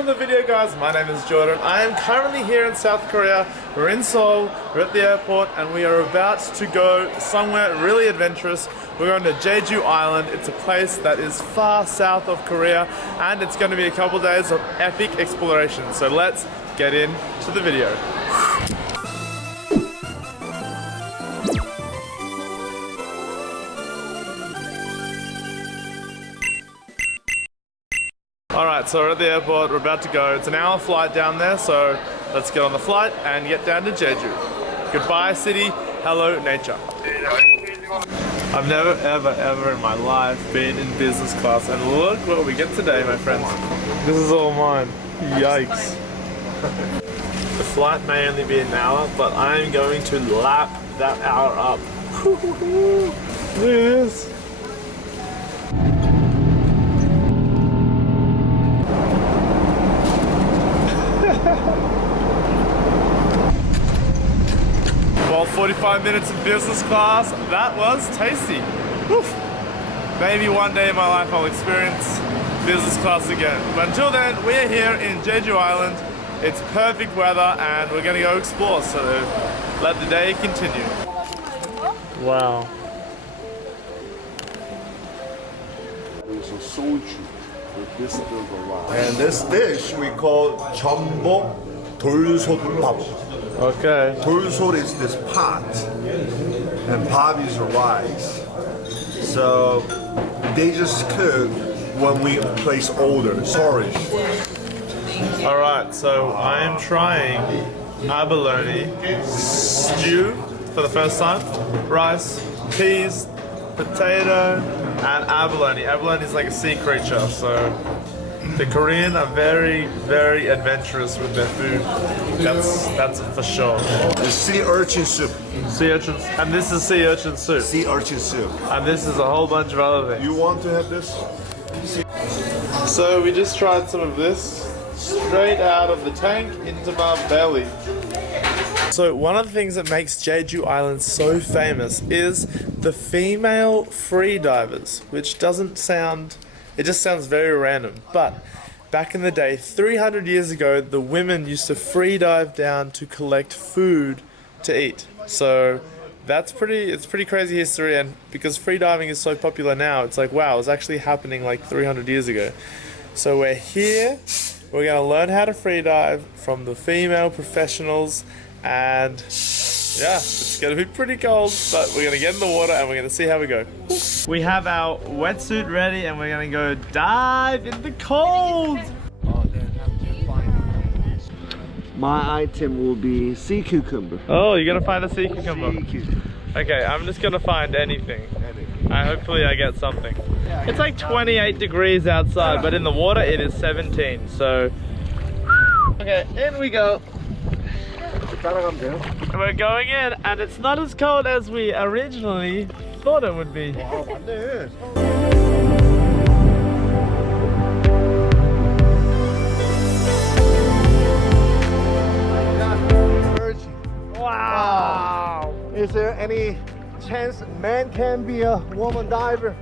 welcome to the video, guys. My name is Jordan. I am currently here in South Korea. We're in Seoul, we're at the airport, and we are about to go somewhere really adventurous. We're going to Jeju Island. It's a place that is far south of Korea, and it's going to be a couple days of epic exploration. So let's get into the video. Alright, so we're at the airport, we're about to go. It's an hour flight down there, so let's get on the flight and get down to Jeju. Goodbye city, hello nature. I've never ever in my life been in business class, and look what we get today, my friends. This is all mine. Yikes. The flight may only be an hour, but I'm going to lap that hour up. Look at this. Well, 45 minutes in business class, that was tasty. Woof. Maybe one day in my life I'll experience business class again. But until then, we are here in Jeju Island. It's perfect weather and we're gonna go explore, so let the day continue. Wow. There's a soju with this and this dish we call jumbo 돌솥밥. Okay. 돌솥 is this pot, and 밥 is rice. So they just cook when we place order. Sorry. All right, so I am trying abalone stew for the first time. Rice, peas, potato, and abalone. Abalone is like a sea creature, so the Korean are very, very adventurous with their food. That's for sure. The sea urchin soup. Sea urchins, and this is sea urchin soup. Sea urchin soup. And this is a whole bunch of other things. You want to have this? So we just tried some of this straight out of the tank into my belly. So one of the things that makes Jeju Island so famous is the female free divers, which doesn't sound, it just sounds very random, but back in the day, 300 years ago, the women used to free dive down to collect food to eat. So it's pretty crazy history, and because free diving is so popular now, it's like, wow, it's actually happening like 300 years ago. So we're here, we're gonna learn how to free dive from the female professionals, and yeah, it's gonna be pretty cold, but we're gonna get in the water and we're gonna see how we go. We have our wetsuit ready and we're gonna go dive in the cold. My item will be sea cucumber. Oh, you're gonna find a sea cucumber. Sea cucumber. Okay, I'm just gonna find anything. Hopefully I get something. It's like 28 degrees outside, but in the water it is 17, so. Okay, in we go. We're going in, and it's not as cold as we originally thought it would be. Wow! Is there any chance man can be a woman diver?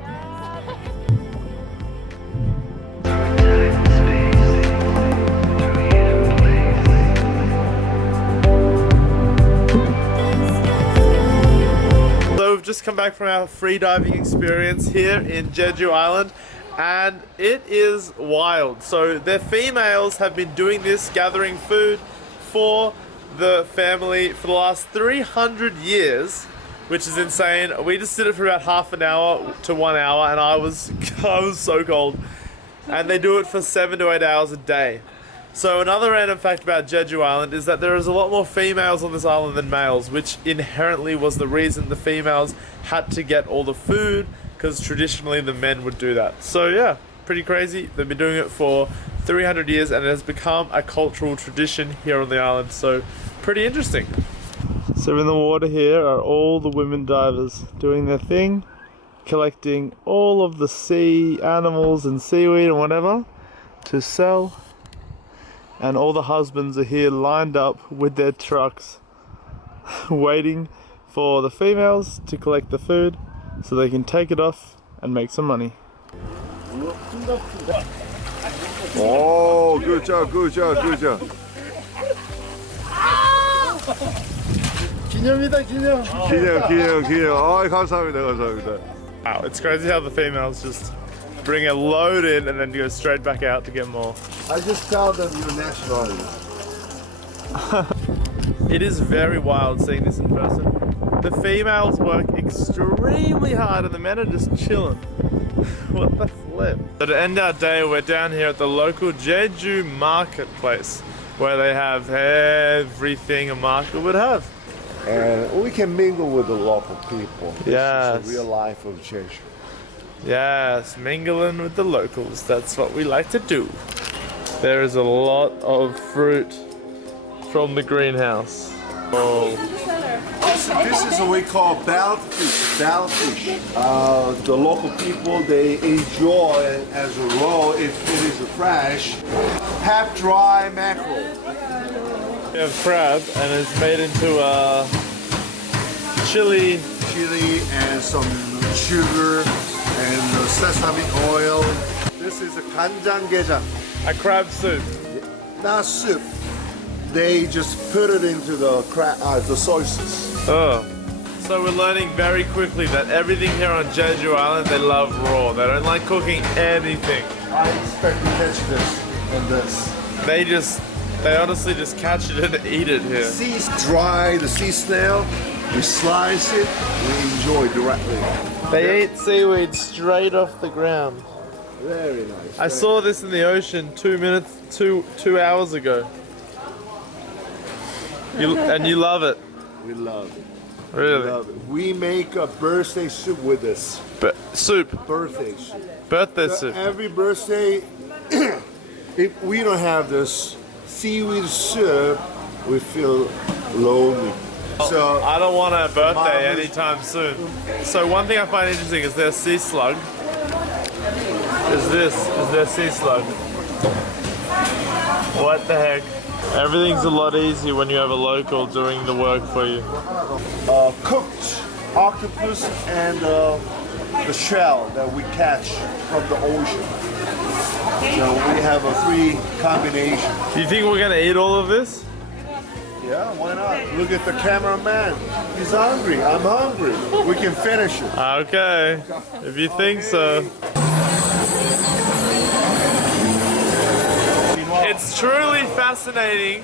We've just come back from our free diving experience here in Jeju Island, and it is wild. So the females have been doing this, gathering food for the family for the last 300 years, which is insane. We just did it for about half an hour to 1 hour, and I was so cold. And they do it for 7 to 8 hours a day. So another random fact about Jeju Island is that there is a lot more females on this island than males, which inherently was the reason the females had to get all the food, because traditionally the men would do that. So yeah, pretty crazy. They've been doing it for 300 years and it has become a cultural tradition here on the island, so pretty interesting. So in the water here are all the women divers doing their thing, collecting all of the sea animals and seaweed and whatever to sell. And all the husbands are here lined up with their trucks waiting for the females to collect the food so they can take it off and make some money. Oh, good job, good job, good job. 기념이다, 기념. 기념. 감사합니다, 감사합니다. Wow, it's crazy how the females just bring a load in and then go straight back out to get more. I just tell them your nationality. It is very wild seeing this in person. The females work extremely hard and the men are just chilling. What the flip? So to end our day, we're down here at the local Jeju marketplace where they have everything a market would have. And we can mingle with the local people. Yes. This is the real life of Jeju. Yes, mingling with the locals. That's what we like to do. There is a lot of fruit from the greenhouse. Oh. This is what we call bald fish. The local people, they enjoy it as a raw if it is fresh. Half dry mackerel. We have crab and it's made into chili And some sugar and sesame oil. This is a 간장게장. a crab soup. Not soup. They just put it into the soy sauce. Oh. So we're learning very quickly that everything here on Jeju Island, they love raw. They don't like cooking anything. I expect to catch this and this. They honestly just catch it and eat it here. Sea dry, the sea snail. We slice it, we enjoy directly. They eat seaweed straight off the ground. Very nice. I saw this in the ocean 2 hours ago. And you love it. We love it. Really? We love it. We make a birthday soup with this. Soup. Birthday soup. Birthday So soup. every birthday, if we don't have this seaweed soup, we feel lonely. So I don't want a birthday Marvelous. anytime soon. So one thing I find interesting is their sea slug. Is their sea slug. What the heck? Everything's a lot easier when you have a local doing the work for you. cooked octopus and the shell that we catch from the ocean. So we have a free combination. Do you think we're gonna eat all of this? Yeah, why not? Look at the cameraman. He's hungry. I'm hungry. We can finish it. Okay, if you think so. It's truly fascinating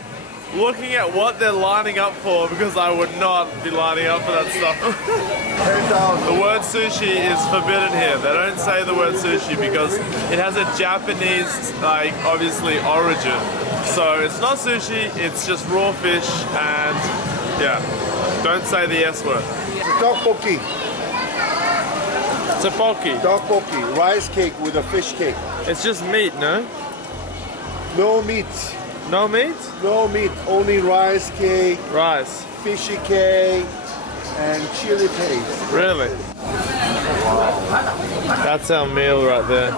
looking at what they're lining up for because I would not be lining up for that stuff. 10,000. The word sushi is forbidden here. They don't say the word sushi because it has a Japanese, obviously, origin. So it's not sushi, it's just raw fish and, yeah, don't say the S word. Tteokbokki. Tteokbokki. Tteokbokki. Rice cake with a fish cake. It's just meat, no? No meat. No meat? No meat. Only rice cake, Rice. fishy cake, and chili paste. Really? That's our meal right there.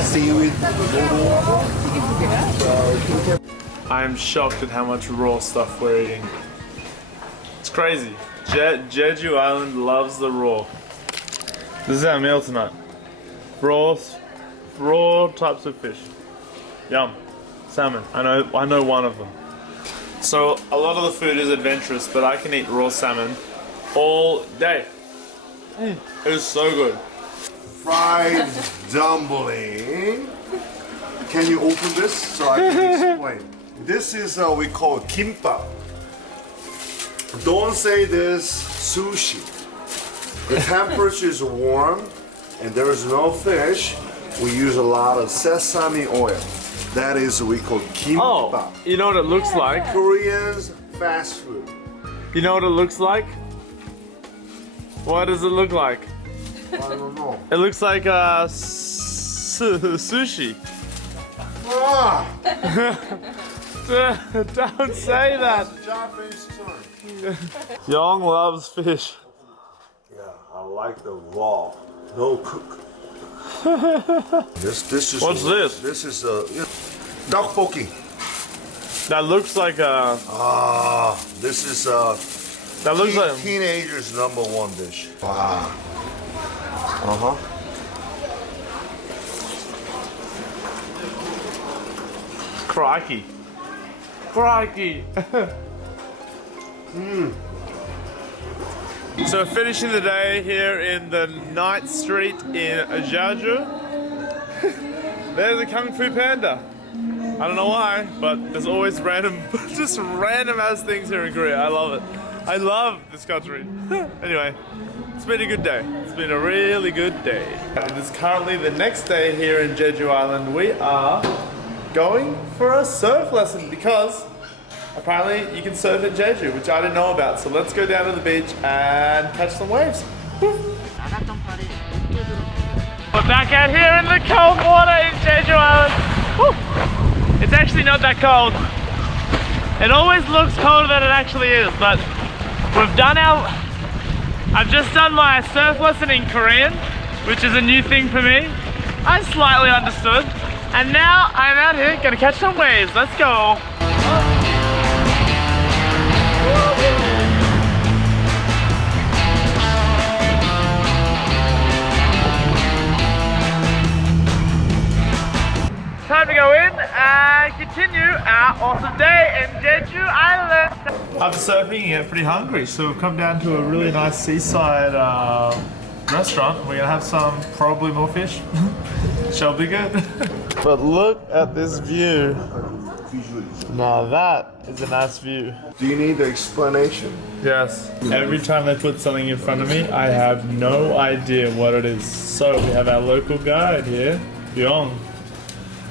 Seaweed. I'm shocked at how much raw stuff we're eating. It's crazy. Jeju Island loves the raw. This is our meal tonight. Raw types of fish. Yum. Salmon. I know one of them. So a lot of the food is adventurous, but I can eat raw salmon all day. It is so good. Fried dumpling. Can you open this so I can explain? This is we call kimbap. Don't say this sushi. The temperature is warm and there is no fish. We use a lot of sesame oil. That is what we call kimbap. Oh, you know what it looks like? Koreans fast food. You know what it looks like? What does it look like? I don't know. It looks like sushi. Ah, Don't say that. Japanese term. Young loves fish. Yeah, I like the raw, no cook. This is. What's this? This is tteokbokki. That looks like a. This is That looks like teenagers' #1 dish. Wow. Crikey. Crikey. So finishing the day here in the night street in Jeju. There's a Kung Fu Panda. I don't know why, but there's always random, just random ass things here in Korea. I love it. I love this country. Anyway, it's been a good day. It's been a really good day. It is currently the next day here in Jeju Island. We are going for a surf lesson because apparently you can surf at Jeju, which I didn't know about. So let's go down to the beach and catch some waves. We're back out here in the cold water in Jeju Island. Woo. It's actually not that cold. It always looks colder than it actually is, but I've just done my surf lesson in Korean, which is a new thing for me. I slightly understood. And now I'm out here gonna catch some waves. Let's go. Time to go in and continue our awesome day in Jeju Island. After surfing, you get pretty hungry, so we've come down to a really nice seaside restaurant. We're gonna have some, probably more fish. Shall be good. But look at this view. Now that is a nice view. Do you need the explanation? Yes. Every time they put something in front of me, I have no idea what it is. So we have our local guide here, Yong.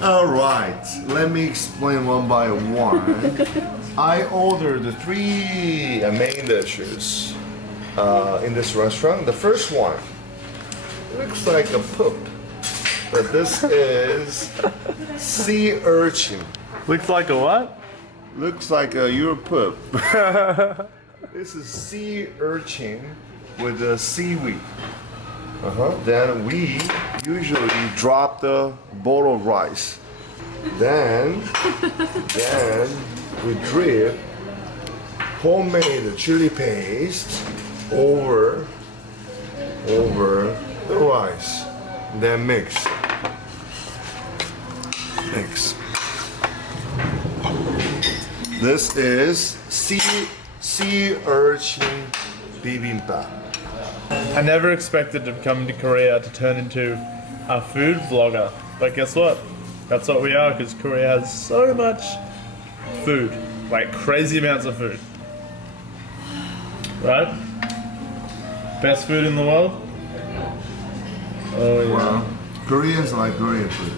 Alright, let me explain one by one. I ordered 3 main dishes in this restaurant. The first one looks like a poop, but this is sea urchin. Looks like a what? Looks like a your poop. This is sea urchin with the seaweed. Then we usually drop the bowl of rice. Then we drip homemade chili paste over the rice. Then mix. This is sea urchin bibimbap. I never expected to come to Korea to turn into a food vlogger, but guess what? That's what we are, because Korea has so much food, like crazy amounts of food. Right? Best food in the world? Oh yeah. Well, Koreans like Korean food.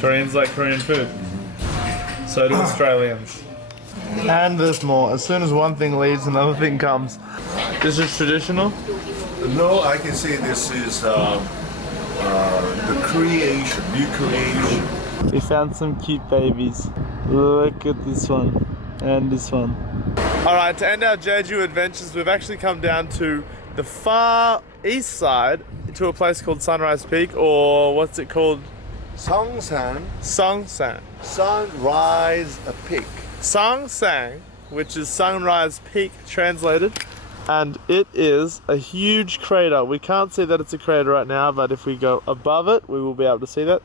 Koreans like Korean food. So do Australians. And there's more. As soon as one thing leaves, another thing comes. This is traditional? No, I can say this is the creation, new creation. We found some cute babies. Look at this one. And this one. Alright, to end our Jeju adventures, we've actually come down to the far east side to a place called Sunrise Peak, or what's it called? Songsan. Songsan. Sunrise Peak. Songsang, which is Sunrise Peak translated, and it is a huge crater. We can't see that it's a crater right now, but if we go above it, we will be able to see that.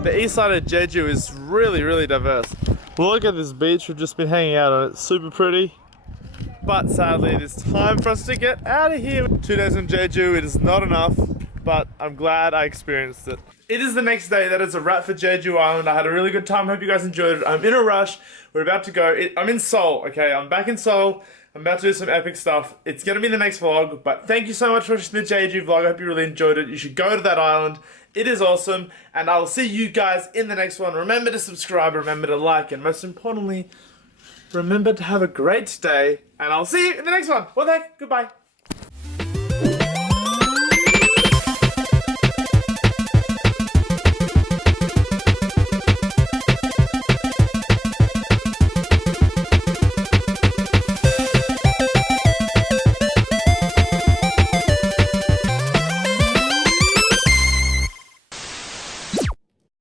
The east side of Jeju is really, really diverse. Look at this beach, we've just been hanging out on it. It's super pretty. But sadly, it is time for us to get out of here. 2 days in Jeju, it is not enough, but I'm glad I experienced it. It is the next day. That is a wrap for Jeju Island. I had a really good time. Hope you guys enjoyed it. I'm in a rush. We're about to go. I'm in Seoul, okay? I'm back in Seoul. I'm about to do some epic stuff. It's going to be the next vlog, but thank you so much for watching the Jeju vlog. I hope you really enjoyed it. You should go to that island It is awesome, and I'll see you guys in the next one. Remember to subscribe, remember to like, and most importantly, remember to have a great day, and I'll see you in the next one. Well, goodbye.